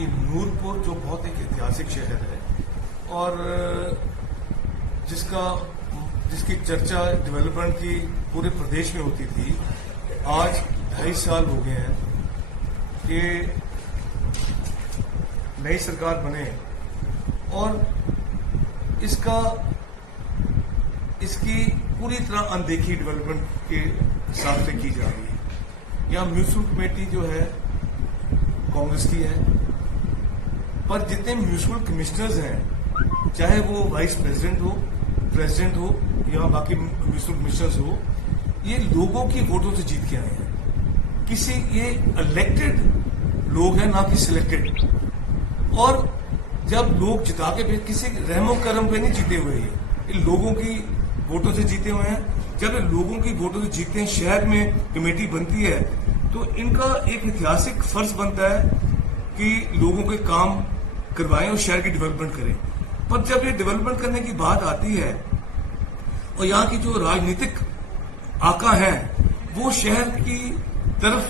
कि नूरपुर जो बहुत एक ऐतिहासिक शहर है और जिसकी चर्चा डेवलपमेंट की पूरे प्रदेश में होती थी, आज 2.5 साल हो गए हैं कि नई सरकार बने और इसकी पूरी तरह अनदेखी डेवलपमेंट के हिसाब से की जा रही है। यहाँ म्यूनिसिपल कमेटी जो है कांग्रेस की है, पर जितने म्यूनिसिपल कमिश्नर्स हैं, चाहे वो वाइस प्रेसिडेंट हो या बाकी म्यूनिसिपल कमिश्नर्स हो, ये लोगों की वोटों से जीत के आए हैं। ये इलेक्टेड लोग हैं, ना कि सिलेक्टेड। और जब लोग जिता के किसी रहमो करम पे नहीं जीते हुए, ये लोगों की वोटों से जीते हुए हैं। जब ये लोगों की वोटों से जीतते हैं, शहर में कमेटी बनती है, तो इनका एक ऐतिहासिक फर्ज बनता है कि लोगों के काम करवाएं और शहर की डेवलपमेंट करें। पर जब ये डेवलपमेंट करने की बात आती है और यहाँ की जो राजनीतिक आका है वो शहर की तरफ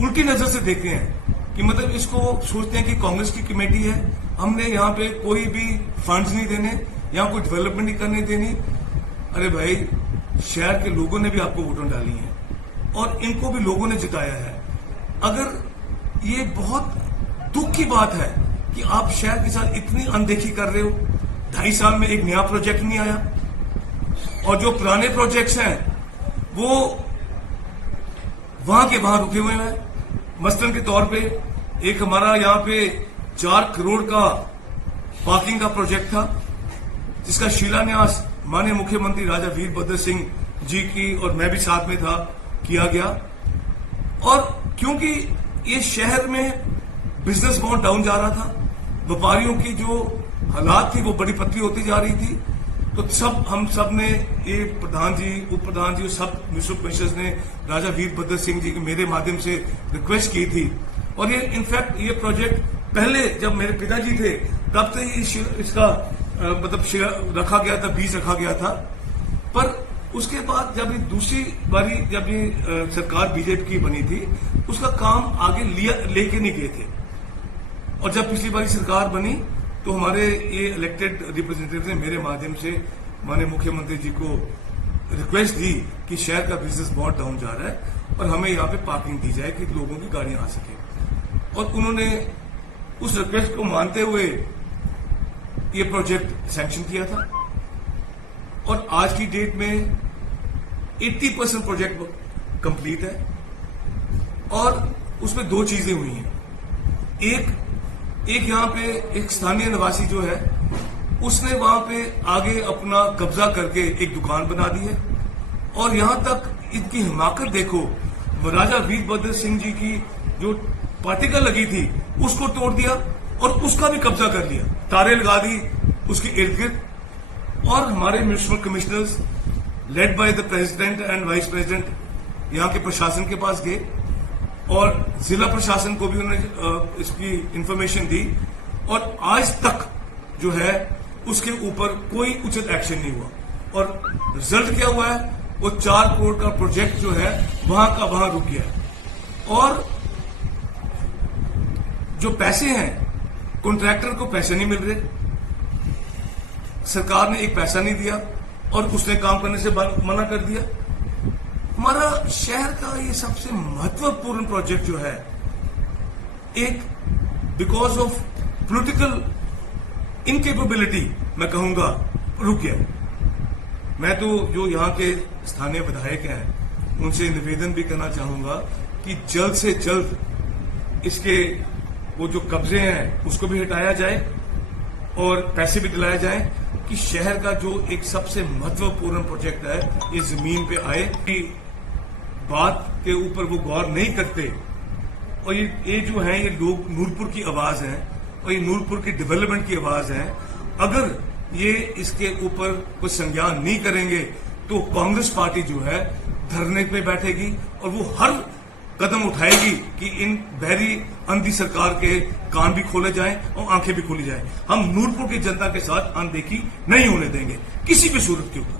उल्टी नजर से देखते हैं कि मतलब इसको सोचते हैं कि कांग्रेस की कमेटी है, हमने यहाँ पे कोई भी फंड्स नहीं देने, यहाँ कोई डेवलपमेंट नहीं करने देनी। अरे भाई, शहर के लोगों ने भी आपको वोटों डाली है और इनको भी लोगों ने जिताया है। अगर ये बहुत दुख की बात है कि आप शहर के साथ इतनी अनदेखी कर रहे हो, 2.5 साल में एक नया प्रोजेक्ट नहीं आया और जो पुराने प्रोजेक्ट्स हैं वो वहां के वहां रुके हुए हैं। मसलन के तौर पे एक हमारा यहाँ पे 4 करोड़ का पार्किंग का प्रोजेक्ट था, जिसका शिलान्यास माननीय मुख्यमंत्री राजा वीरभद्र सिंह जी की और मैं भी साथ में था, किया गया। और क्योंकि ये शहर में बिजनेस बहुत डाउन जा रहा था, व्यापारियों की जो हालात थी वो बड़ी पतली होती जा रही थी, तो हम सब ने, ये प्रधान जी, उप प्रधान जी, सब म्यूनिसिपल कमिश्नर्स ने राजा वीरभद्र सिंह जी के मेरे माध्यम से रिक्वेस्ट की थी। और ये इनफैक्ट ये प्रोजेक्ट पहले जब मेरे पिताजी थे तब से इसका मतलब रखा गया था, बीज रखा गया था। पर उसके बाद जब ये दूसरी बारी जब ये सरकार बीजेपी की बनी थी, उसका काम आगे लेके नहीं गए थे। और जब पिछली बारी सरकार बनी तो हमारे ये इलेक्टेड रिप्रेजेंटेटिव ने मेरे माध्यम से माननीय मुख्यमंत्री जी को रिक्वेस्ट दी कि शहर का बिजनेस बहुत डाउन जा रहा है और हमें यहाँ पे पार्किंग दी जाए कि लोगों की गाड़ियां आ सके। और उन्होंने उस रिक्वेस्ट को मानते हुए ये प्रोजेक्ट सैंक्शन किया था और आज की डेट में 80% प्रोजेक्ट कंप्लीट है। और उसमें 2 चीजें हुई हैं। एक यहाँ पे एक स्थानीय निवासी जो है, उसने वहां पे आगे अपना कब्जा करके एक दुकान बना दी है और यहां तक इनकी हिमाकत देखो, राजा वीरभद्र सिंह जी की जो पार्टिकल लगी थी उसको तोड़ दिया और उसका भी कब्जा कर लिया, तारे लगा दी उसके इर्द गिर्द। और हमारे municipal commissioners led by the president and vice president यहाँ के प्रशासन के पास गए और जिला प्रशासन को भी उन्होंने इसकी इंफॉर्मेशन दी और आज तक जो है उसके ऊपर कोई उचित एक्शन नहीं हुआ। और रिजल्ट क्या हुआ है, वो 4 करोड़ का प्रोजेक्ट जो है वहां का वहां रुक गया है। और जो पैसे हैं, कॉन्ट्रैक्टर को पैसे नहीं मिल रहे, सरकार ने एक पैसा नहीं दिया और उसने काम करने से मना कर दिया। हमारा शहर का ये सबसे महत्वपूर्ण प्रोजेक्ट जो है, एक बिकॉज ऑफ पॉलिटिकल इनकेपेबिलिटी मैं कहूंगा रुक गया। मैं तो जो यहाँ के स्थानीय विधायक हैं उनसे निवेदन भी करना चाहूंगा कि जल्द से जल्द इसके वो जो कब्जे हैं उसको भी हटाया जाए और पैसे भी दिलाए जाए कि शहर का जो एक सबसे महत्वपूर्ण प्रोजेक्ट है ये जमीन पे आए। कि बात के ऊपर वो गौर नहीं करते और ये जो है, ये लोग नूरपुर की आवाज है और ये नूरपुर की डेवलपमेंट की आवाज है। अगर ये इसके ऊपर कुछ संज्ञान नहीं करेंगे तो कांग्रेस पार्टी जो है धरने पे बैठेगी और वो हर कदम उठाएगी कि इन बहरी अंधी सरकार के कान भी खोले जाएं और आंखें भी खोली जाएं। हम नूरपुर की जनता के साथ अनदेखी नहीं होने देंगे किसी भी सूरत के ऊपर।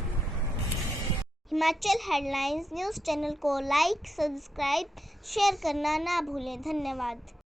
हिमाचल हेडलाइंस न्यूज चैनल को लाइक, सब्सक्राइब, शेयर करना ना भूलें। धन्यवाद।